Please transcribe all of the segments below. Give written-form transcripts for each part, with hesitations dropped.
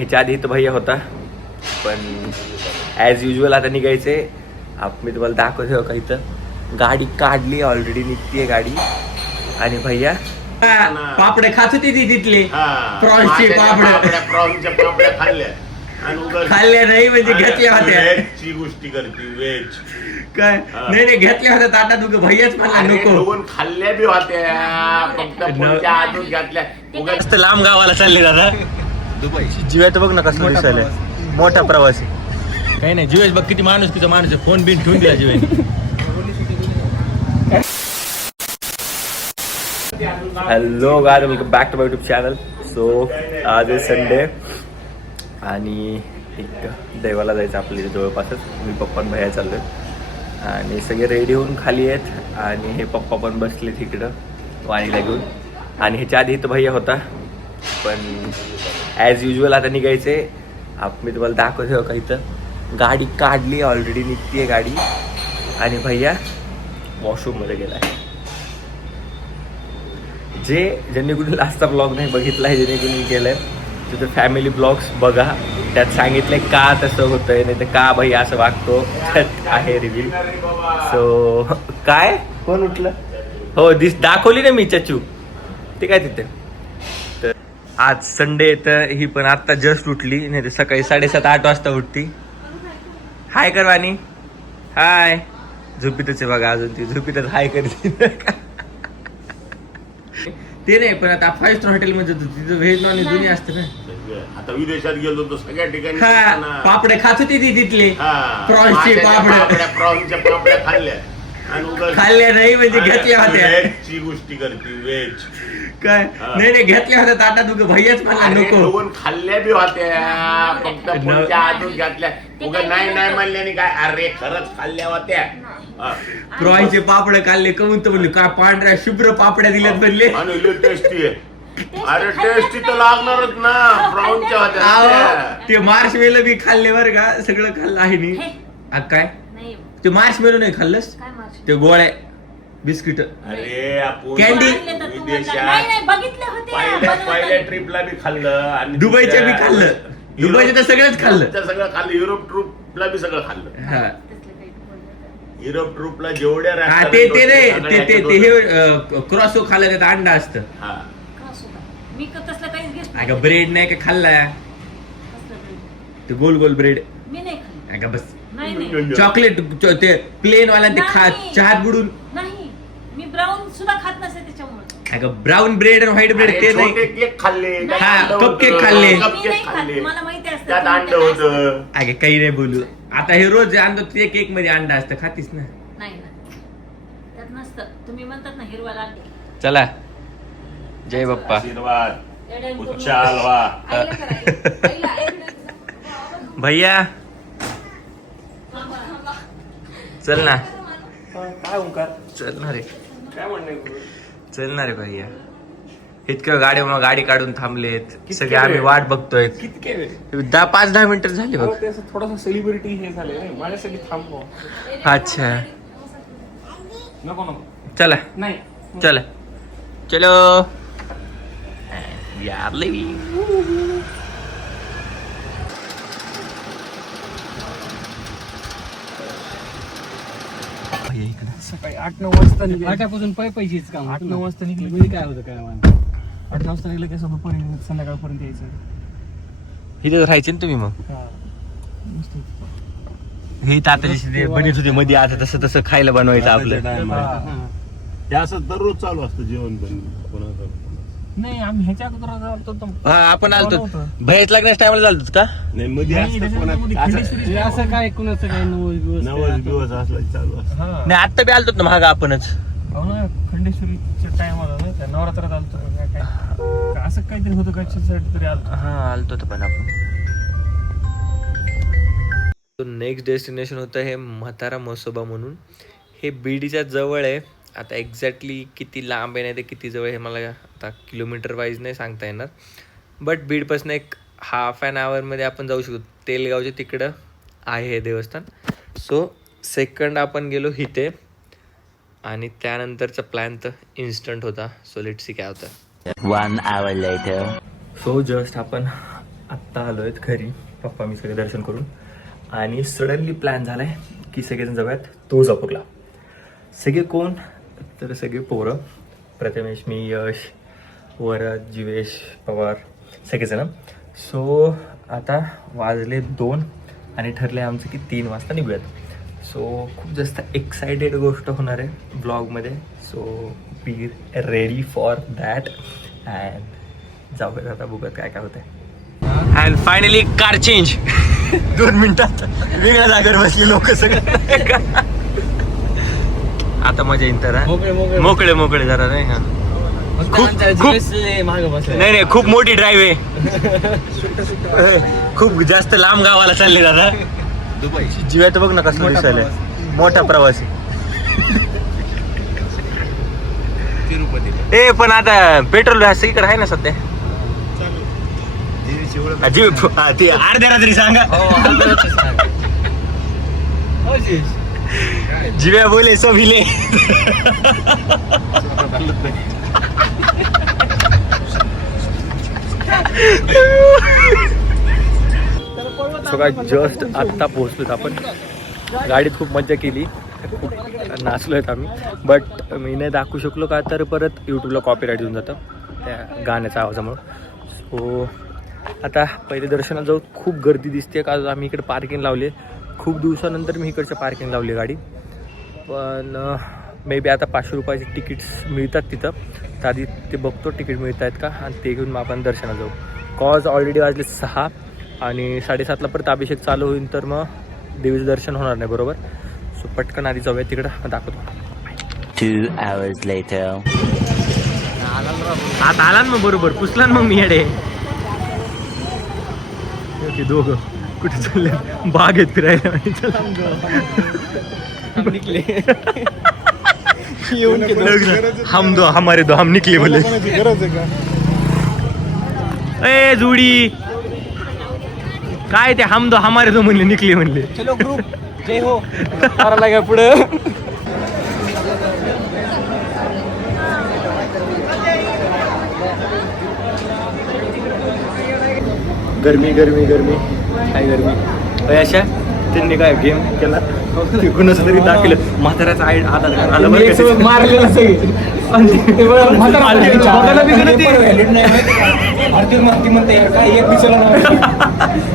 ह्याच्या आधी तो भैया होता, पण ॲज युजल आता निघायचे. मी तुम्हाला दाखवतो का इथं गाडी काढली, ऑलरेडी निघतीये गाडी. आणि भैया पापडे खात होती ती तिथले प्रॉन्सचे प्रॉन्सच्या पापड्या खाल्ल्या आणि खाल्ल्या नाही म्हणजे घेतल्या होत्या. व्हेजची गोष्टी करते व्हेज काय नाही घेतल्या होत्या ताटात. भैयाच म्हणला नको. दोन खाल्ल्या बी होत्या, फक्त पुढच्या आतून घातल्या. मस्त लांब गावाला चालले दादा. दुबई जीवाय तर बघ ना कसं दिसायला, मोठा प्रवासी. काही नाही जीवेश बघ किती माणूस, तिचा माणूस फोन बिन ठेवून दिला Jeevesh. Hello guy, welcome back to my YouTube channel. So आज आहे संडे आणि एक देवाला जायचं आपल्या इथे जवळपासच. मी पप्पा भैया चाललोय आणि सगळे रेडी होऊन खाली आहेत. आणि हे पप्पा पण बसले तिकडं वाणीला घेऊन. आणि ह्याच्या आधी तो भैया होता, पण ॲज युजल आता निघायचे. मी तुम्हाला दाखवतो का इथं गाडी काढली, ऑलरेडी निघतीये गाडी. आणि भैया वॉशरूममध्ये गेला आहे. ज्यांनी कुठे लास्टचा ब्लॉग नाही बघितला आहे, ज्यांनी कुणी केलंय तिथं फॅमिली ब्लॉग्स बघा. त्यात सांगितलंय का तसं होतंय, नाही तर का भैया असं वागतो, त्यात आहे रिव्ह्यू. सो काय कोण उठलं? हो दाखवली ना मी चचू, ते काय तिथे. तर आज संडे तर ही पण आत्ता जस्ट उठली, नाही तर सकाळी 7:30-8 वाजता उठती. हाय कर वाणी, हाय. झोपीतच आहे बघा अजून ती, झोपीतच हाय करते. ते नाही पण आता 5 स्टार हॉटेल मध्ये तिथं व्हेज नॉन व्हेज दोन्ही असतं ना. आता विदेशात गेलो तर सगळ्या ठिकाणी पापडे खात होती ती तिथले प्रॉन्सचे प्रॉन्सच्या पापड्या खाल्ल्या आणि खाल्ल्या नाही म्हणजे घेतल्या होत्या. व्हेजची गोष्टी करते व्हेज. काय नाही घेतल्या होत्या ताटात. भैयाच म्हणला नको. दोन खाल्ल्या बी होत्या, फक्त पुढच्या आतून घातल्या. नाही म्हणल्याने काय, अरे खरंच खाल्ल्या होत्या. प्रॉन्सचे पापड खाल्ले कमून तर म्हणले काय पांढऱ्या शुभ्र पापड्या दिल्यात म्हणले. आणि टेस्टी आहे. अरे टेस्टी तर लागणारच ना, प्रॉन्सच्या होत्या. ते मार्शमेलो बी खाल्ले बरं का, सगळं खाल्लं आहे नी. काय ते मार्शमेलो नाही खाल्लंस? ते गोळ्या बिस्किट, अरे आपण कॅन्डी विदेशात पहिल्या ट्रिपला बी खाल्लं आणि दुबईच्या बी खाल्लं. दुबईच्या तर सगळंच खाल्लं. सगळं खाल्लं. युरोप ट्रूपला बी सगळं खाल्लं. हा युरोप ट्रूपला जेवढ्या ते हे क्रॉसो खाल्लं, त्यात अंडा असतं. ब्रेड नाही का खाल्ला? ते गोल गोल ब्रेड बस. चॉकलेट ते प्लेन वाला ते चहात बुडून. मी ब्राऊन सुद्धा खात नसे त्याच्यामुळे. ब्राऊन ब्रेड आणि व्हाईट ब्रेड ते नाही. केक खाल्ले, कपकेक खाल्ले. मला माहिती असतं त्यात अंड होतं. काही नाही बोलू. आता हे रोज आणतो ते केक मध्ये अंडा असतं, खातीस ना? नाही ना, त्यात नसतं. तुम्ही म्हणतात ना हिरवा लाल. चला जय बाप्पा. आशीर्वाद उच्चाल वा. भैया चल ना. काय ओंकार, चलणार रे, काय म्हणणे? चलणार रे भैया. इतकं गाडी काढून थांबलेत सगळे, आम्ही वाट बघतोय. 5-10 मिनिटं झाली बघ. थोडासा सेलिब्रिटी हे झाले माझ्यासाठी थांबलो. अच्छा नको चला नाही. चला चलो यार लई. सकाळी 8-9 वाजता निघाले. 8 पैशाच काम. 8-9 वाजता निघले म्हणजे काय होतं काय मला. 8 वाजता निघलं की दुपारी संध्याकाळपर्यंत यायचं. इथे राहायचे ना तुम्ही मग? हा मस्त. हे तात्याची बनत होती मध्ये, आता तसं खायला बनवायचं आपलं. हे असं दररोज चालू असतं जेवण पण कोणाचं. नाही आम्ही ह्याच्या अगोदर आलतो. हा आपण आलतो भैयाच लागण्याच्या टायमाला झालतो का? नाही मध्ये असतं असं काय कुणाचं काय नवस दिवस असला चालू असतं. नाही आत्ता बी आलतो ना महाग आपणच. हो ना, खंडेश्वरीच्या टाइम आला ना, त्या नवरात्रात आलतो. काय असं काहीतरी होतं का तरी आलतो. हा आलतो तर पण आपण. नेक्स्ट डेस्टिनेशन होतं हे म्हातारा मसोबा म्हणून. हे बीडीच्या जवळ आहे. आता एक्झॅक्टली किती लांब आहे नाही ते किती जवळ हे मला आता किलोमीटर वाईज नाही सांगता येणार, बट बीडपासून एक 1/2 आवरमध्ये आपण जाऊ शकतो. तेलगावच्या तिकडं आहे हे देवस्थान. सो सेकंड आपण गेलो इथे आणि त्यानंतरचा प्लॅन तर इन्स्टंट होता. सो लेट्स सी काय होतं. 1 hour later. सो जस्ट आपण आत्ता आलो आहेत घरी, पप्पा मी सगळे दर्शन करून. आणि सडनली प्लॅन झाला आहे की सगळेजण जाऊयात तुळजापूरला. सगळे कोण तर सगळे पोरं, प्रथमेश, मी, यश, वरद, जीवेश, पवार, सगळेजण. सो आता वाजले 2 आणि ठरले आमचं की 3 वाजता निघूयात. सो खूप जास्त एक्सायटेड गोष्ट होणार आहे ब्लॉगमध्ये. So be ready for that and जाऊयात आता, बघूयात काय काय होतंय. अँड फायनली कार चेंज 2 मिनिटात वेगळ्या जागेवर बसले लोक सगळे. आता मजा येईल तर मोकळे मोकळे जरा नाही का. नाही खूप मोठी ड्राईव्ह आहे. खूप जास्त लांब गावाला चालले दादा. दुबई जीवात बघ ना कसं दिसायला, मोठा प्रवासी. ए पण आता पेट्रोल सगळीकडे आहे ना सध्या. ती अर्ध्या रात्री सांगा. जिव्या बोले सभिले. जस्ट आत्ता पोहोचलोत आपण. गाडीत खूप मजा केली, खूप नाचलो आहेत आम्ही. बट मी नाही दाखवू शकलो का तर परत यूट्यूबला कॉपीराईट येऊन जातं त्या गाण्याच्या आवाजामुळं. सो आता पहिले दर्शनात जाऊ. खूप गर्दी दिसते का आम्ही इकडे पार्किंग लावली. खूप दिवसानंतर मी इकडच्या पार्किंग लावली गाडी. पण मे बी आता 500 रुपयाचे तिकीट्स मिळतात तिथं, तर आधी ते बघतो तिकीट मिळत आहेत का, आणि ते घेऊन मग आपण दर्शनात जाऊ. कॉज ऑलरेडी वाजले 6 आणि 7:30ला परत अभिषेक चालू होईल, तर मग देवीचं दर्शन होणार नाही बरोबर. सो पटकन आधी जाऊया तिकडं, दाखवतो. 2 hours later. आता आला ना मग बरोबर, पुसला ना मग मी येडे. ते दोघं कुठे चालले, बागेत फिरायला निकले. हम दो हमारे दो हम निकले बोले. ए जुडी काय ते हम दो हमारे दो म्हणले, निकले म्हणले. चलो ग्रुप जय हो मारायला काय पुढं. गरमी गरमी गरमी काय गरमी. अशा त्यांनी काय गेम केला, कुणाच तरी दाखवलं म्हाताऱ्याचा आधार कार्ड आलं बरं, मारलेलं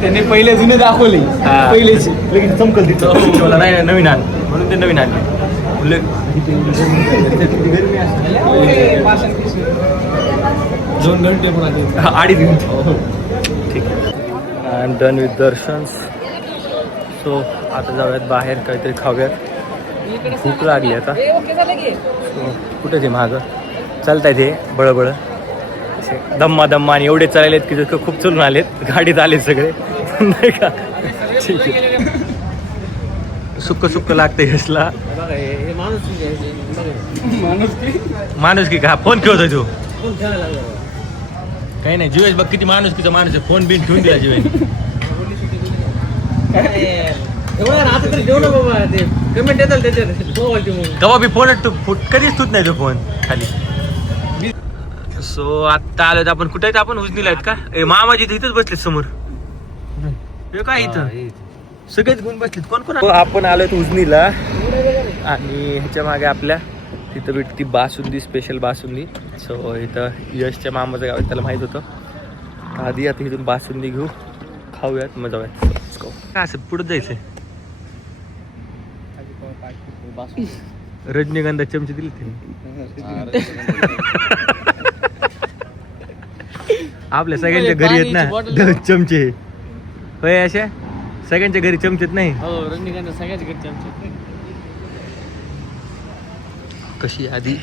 त्यांनी पहिले जुने दाखवले, पहिलेची लगेच चमकल तिथं नाही नवीन आण म्हणून ते नवीन आणले. गरमी असते 2 घंटे 2.5 घंटे. ठीक आहे, I am done with darshans. So आता जाऊयात बाहेर, काहीतरी खाऊयात, भूक लागली आता. सो कुठे ते मागं चालताय ते बळबळ असे दम्मा दम्मा, आणि एवढे चाललेत की जसं खूप चलून आलेत, गाडीत आलेत सगळे नाही का. ठीक आहे, सुक्क सुक्क लागतंय यसला. माणूस की का फोन खेळतोय तू. काही नाही जीवेश बघ किती माणुसकीचा माणूस आहे, फोन बिन ठेवून दिला जीवेश. कवा बी फोन कधीच तुट नाही तो फोन खाली. सो आता आलो आपण कुठे आहेत, आपण उजनीला आहेत का. मामाजी इथंच बसलेत समोर. काय इथं सगळेच गुण बसलेत. कोण कोण. आपण आलोय उजनीला, आणि ह्याच्या मागे आपल्या तिथं भेटती बासुंदी, स्पेशल बासुंदी. सो इथं यशच्या मामाचं गाव आहे, त्याला माहीत होतं. आधी आता इथून बासुंदी घेऊ, खाऊयात, मजा जाऊयात. काय असं पुढे जायचंय. रजनीगंधा चमचे दिले त्यांनी. आपल्या सगळ्यांच्या घरी आहेत ना चमचे. होय अशा सगळ्यांच्या घरी चमचेत नाही. रजनीगंधा सगळ्याच्या घरी चमचे. कशी आधी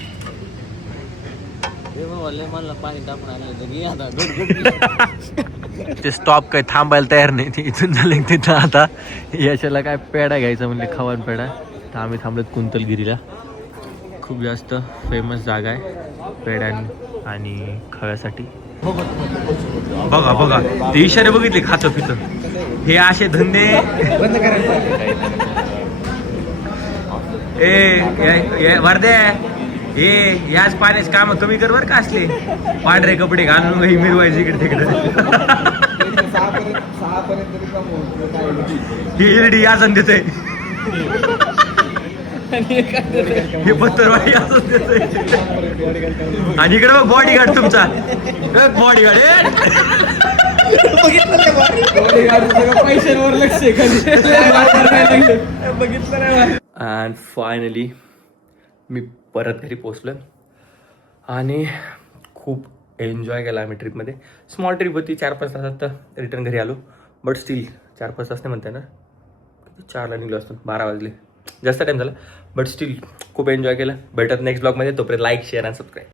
ते स्टॉप काय थांबायला तयार नाही. ते इथून झाले तिथं आता याच्याला काय पेढा घ्यायचा म्हणले, खवान पेढा. तर आम्ही थांबलोत कुंतलगिरीला. खूप जास्त फेमस जागा आहे पेढ्या आणि खव्यासाठी. बघा बघा ते इशारे बघितले, खातं पितं. हे असे धंदे बंद ए वर्दे, हे याच पाण्याचे काम कमी कर बरं का. असले पांढरे कपडे घालून मिरवायचे इकडे तिकडे. डी असं देते हे पत्तरवाडी असं देते आणि इकडे बघ बॉडीगार्ड तुमचा बॉडीगार्ड पैशांवर लक्ष बघितलं नाही. अँड फायनली मी परत घरी पोचलो आणि खूप एन्जॉय केला आम्ही ट्रिपमध्ये. स्मॉल ट्रिप होती, 4-5 तासात तर रिटर्न घरी आलो. बट स्टील 4-5 तास नाही म्हणता ना, 4ला निघलो असतो, 12 वाजले, जास्त टाईम झाला. बट स्टील खूप एन्जॉय केलं. भेटत नेक्स्ट ब्लॉगमध्ये. तोपर्यंत लाईक, शेअर आणि सबस्क्राईब.